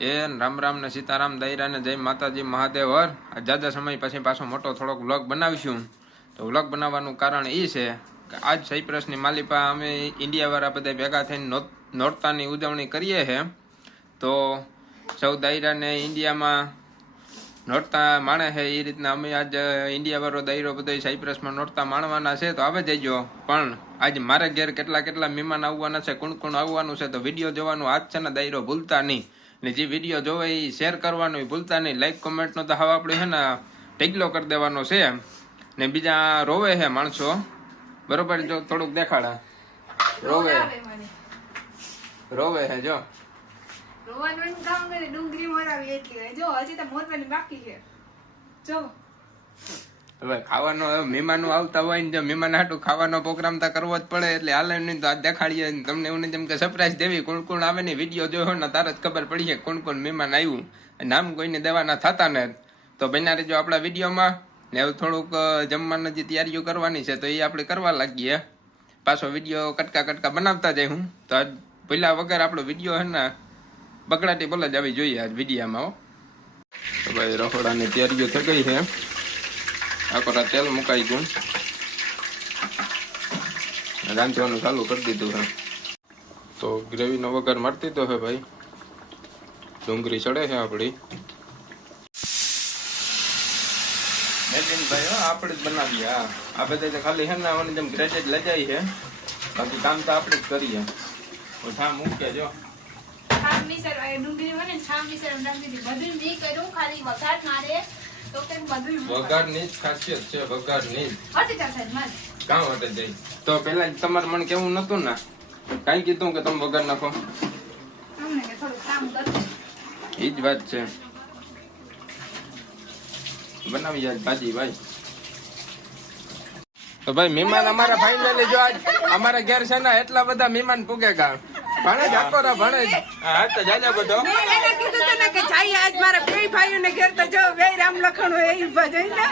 એ રામ રામ ને સીતારામ દૈરા ને જય માતાજી, મહાદેવ, હર. જાજા સમય પછી પાછો મોટો થોડોક વ્લોગ બનાવીશું. તો વ્લોગ બનાવવાનું કારણ એ છે કે આજ સાયપ્રસની માલિપા અમે ઇન્ડિયા વાળા બધા ભેગા થઈને નોર- નોરતાની ઉજવણી કરીએ છે. તો સૌ દાયરાને ઇન્ડિયામાં નોરતા માણે છે એ રીતના અમે આજ ઇન્ડિયા વાળો દાયરો બધો સાયપ્રસમાં નોરતા માણવાના છે. તો આવે જઈજો. પણ આજ મારે ઘેર કેટલા કેટલા મહેમાન આવવાના છે કોણ કોણ આવવાનું છે, તો વીડિયો જોવાનું આજ છે ને દાયરો ભૂલતા નહીં. ને જે વીડિયો જોવે એ શેર કરવાનું ભૂલતા નહીં. લાઈક કોમેન્ટનો તો હવે આપણે છે ને ટેગલો કરી દેવાનો છે. ને બીજા રોવે છે માણસો. બરોબર જો થોડુંક દેખાડા. રોવે. રોવે છે જો. રોવાનું કામ કરે ડુંગળી મરાવી એટલી. જો હજી તો મોરવાની બાકી છે. જો. હવે ખાવાનો મહેમાનો આવતા હોય ને મહેમાન હાટું ખાવાનો પ્રોગ્રામ તો કરવો જ પડે, એટલે હાલે નહીં તો આ દેખાડીએ તમને એવું જેમ કે સરપ્રાઈઝ દેવી, કોણ કોણ આવે ને વીડિયો જોયો ને તાર જ ખબર પડી છે કોણ કોણ મહેમાન આવ્યું. નામ કોઈને દેવાના થતા ને તો બન્યા રહેજો આપણા વિડીયોમાં ને હવે થોડુંક જમવાની જે તૈયારીઓ કરવાની છે, તો એ આપણે કરવા લાગીએ. પાછો વીડિયો કટકા કટકા બનાવતા જાય હું. તો આજ પહેલાં વગર આપણો વીડિયો હે ને, બગડાટી બોલ જ આવી જોઈએ આજ વિડીયામાં તો ભાઈ રખોડાની તૈયારીઓ થઈ ગઈ છે. આખો તેલ મુકાઈ ગયું રાંધવાનું ચાલુ કરી દીધું છે તો ગ્રેવીનો વઘાર મારી દીધો છે ભાઈ? ડુંગળી ચડે છે આપણી ભાઈ આપણે જ બનાવીએ હા. આ બધા તો ખાલી હે ને આવાની જેમ ગ્રેડેડ લજાઈ છે. બાકી કામ તો આપણે જ કરીએ. તો ઠા મૂકે જો. છામ મિસર એ ડુંગળી હોય ને છામ મિસર નાખી દીધી. બધું નહીં કર્યું ખાલી વઘાર મારે. તો કેમ બધું વઘારની જ ખાસિયત છે વઘારની જ. હટી જશે મન કામ હટે જાય તો પેલા તમારે મને કેવું નતું ને. કઈ કીધું કે તમે વઘાર નાખો. અમને કે થોડું કામ કરવું એ જ વાત છે. બનાવી આજ ભાજી ભાઈ. તો ભાઈ મહેમાન અમારા ફાઇનલી જો આજ અમારા ઘેર છે ને એટલા બધા મહેમાન પૂગે ગા. ભણે જ આખો રા ભણે હા તો જાજા બધો. મેં એને કીધું તો ને કે જાય આજ મારા બે ભાઈઓને ઘેર તો જો બે રામ લખણ હોય એ ભજન ને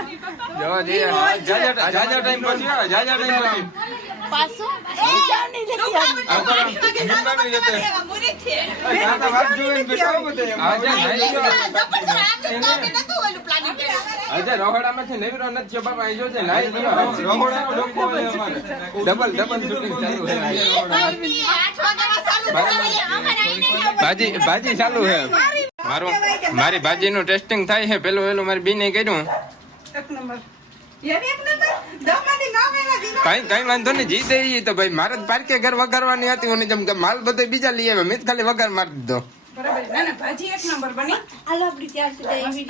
જો જે જાજા જાજા ટાઈમ પછી જાજા ટાઈમ પછી. પાછું? શૂટિંગ ભાજી ભાજી ચાલુ છે. મારું મારી ભાજીનું ટેસ્ટિંગ થાય છે. પેલું પેલું મારી બીને કર્યું. એક નંબર. કઈ કઈ વાંધો નહીં જીતે ઈ તો ભાઈ મારે પાર્કે ઘર વગાડવાની હતી હું જેમ કે માલ બધો બીજા લઈ આવે મેં ખાલી વગાડ મારી દીધો. બરાબર ના ના ભાજી એક નંબર બની. હાલો આપણી ત્યાર સુધી?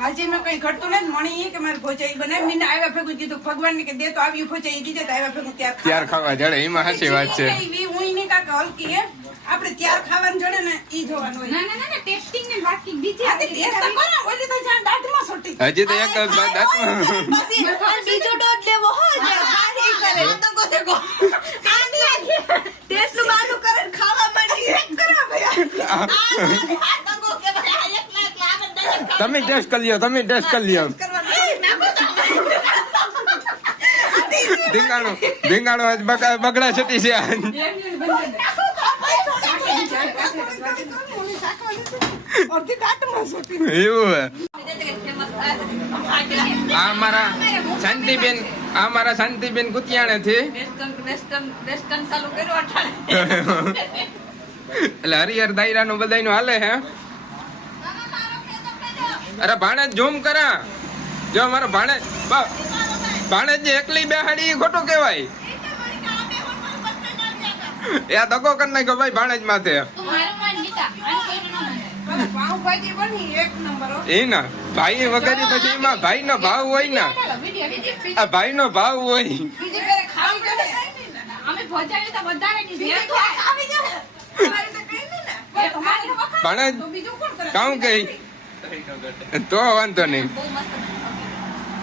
ભાજીમાં કઈ ઘટતું નથી મણી કે મારે ભોજાઈ બનાવી મને આવ્યા ભેગું કીધું ભગવાન ને કે દે તો આવી ભોજાઈ તો આવ્યા ભેગું ત્યાર ત્યાર ખાવા જડે એમાં સાચી વાત છે. ઈ હું હલકી હે. આપણે ત્યાર ખાવાનું જડે ને ઈ જોવાનું હોય. ના ના ના ટેસ્ટિંગ ને બાકી બીજી આ ટેસ્ટ કરો ઓલી તો જ્યાં દાંતમાં સોટી હજી તો એક બીજો ડોટ લેવો ટેસ્ટ કરે ખાવા માંડી એક કરે ભૈયા તમે ટેસ્ટ કરી લ્યો તમે ટેસ્ટ કરી લ્યો ધીંગાણું ધીંગાણું બગડા છટી છે આજ. અડધી દાંતમાં સોટી એટલે હરિહર દાયરા નું બધા નું હાલે હે. અરે ભાણે ઝૂમ કરા. જો મારો ભાણે ભાણે એકલી બેહાડી ખોટું કહેવાય. એ આ દગો કર નાખ્યો ભાઈ ભાણેજ માથે. ના. એ ભાઈ વગર પછી એમાં ભાઈ નો. ભાવ હોય. ને. આ ભાઈ નો ભાવ હોય ભાણેજ તો બીજું કોણ કરે? કાઉ કઈ તો વાંધો નહીં.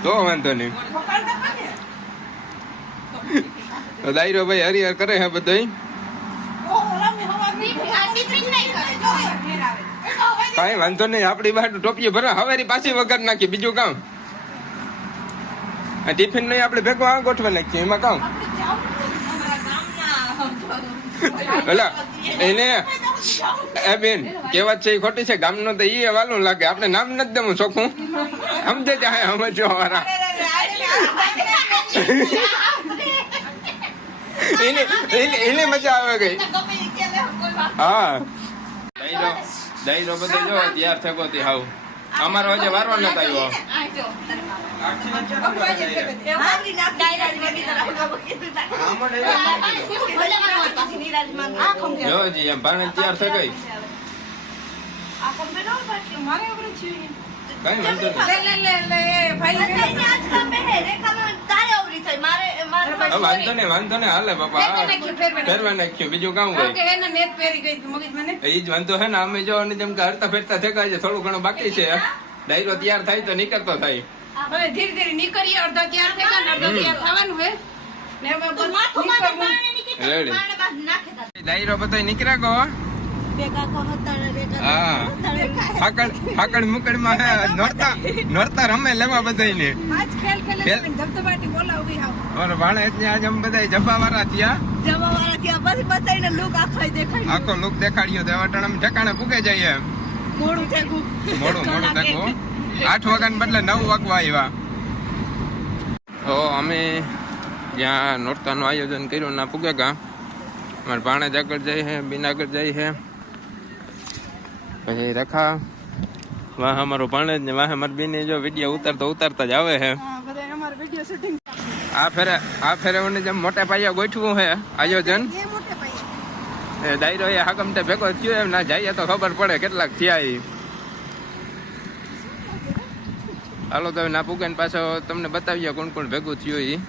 તો વાંધો નહીં. દાયરો ભાઈ હરિહર કરે હે બધોય? કાંઈ વાંધો નહીં આપણી બાજુ ટોપી ભરા. હવેરી પાછી વગર નાખી બીજું કામ. ટિફિન નહીં આપણે ભેગો આ ગોઠવા નાખીએ એમાં કામ. અમારા એને એ બેન કેવત છે એ ખોટી છે ગામનો તો ઈ વાલું લાગે. આપણે નામ નથી દેવું ચોખ્ખું. સમજે જાય સમજો એને- એને મજા આવે ગઈ હા દહીરો દહીરો બધો જો તૈયાર થયો તે હાવ અમારો હજે વારો ન આવ્યો જો જી એમ ભાણે તૈયાર થઈ ગઈ. કઈ વાંધો નહીં વાંધો નહીં વાંધો નહીં હાલે બાપા ફેરવી નાખ્યું, બીજું કામ હોય ને. એ જ વાંધો હે ને અમે જો અને જેમ કે હરતા ફેરતા થેકાય છે થોડું ઘણું બાકી છે. ડાયરો તૈયાર થાય તો નીકળતો થાય. હવે ધીરે ધીરે નીકળીએ અડધા તૈયાર થઈ ને અડધા તૈયાર થવાનું હે. ને હવે બસ નીકળવું. ડાયરો બધો નીકળ્યા કહો હા ફાકડ ફાકડ મુકડમાં નોરતા નોરતા રમે લેવા હાવ ઓર ભાણે એટલે આજ અમે બધા જબ્બા વાળા થયા આખો લુક દેખાડ્યો તો હવે ટાણે અમે ઠેકાણે પૂગે જઈએ મોડું મોડું થયું આઠ વાગ્યા બદલે નવ વાગવા આવ્યા તો અમે જ્યાં નોરતાનું આયોજન કર્યું ના પૂગે ગા. મારા ભાણે આગળ જાય છે બીન આગળ જાય છે પછી રખા. વાહ અમારો ભાણેજ ને વાહ મારી બેને જો વીડિયો ઉતરતો ઉતારતા જ આવે છે અમારે આ ફેરે આ ફેરે મને જેમ મોટા પાયા ગોઠવું છે આયોજન. એ એ ડાયરો એ હાકમ તે ભેગો થયો એમ ના જઈએ તો ખબર પડે કેટલાક થયા એ હાલો તો હવે ના પૂગે પાછો તમને બતાવીએ કોણ કોણ ભેગું થયું ઈ.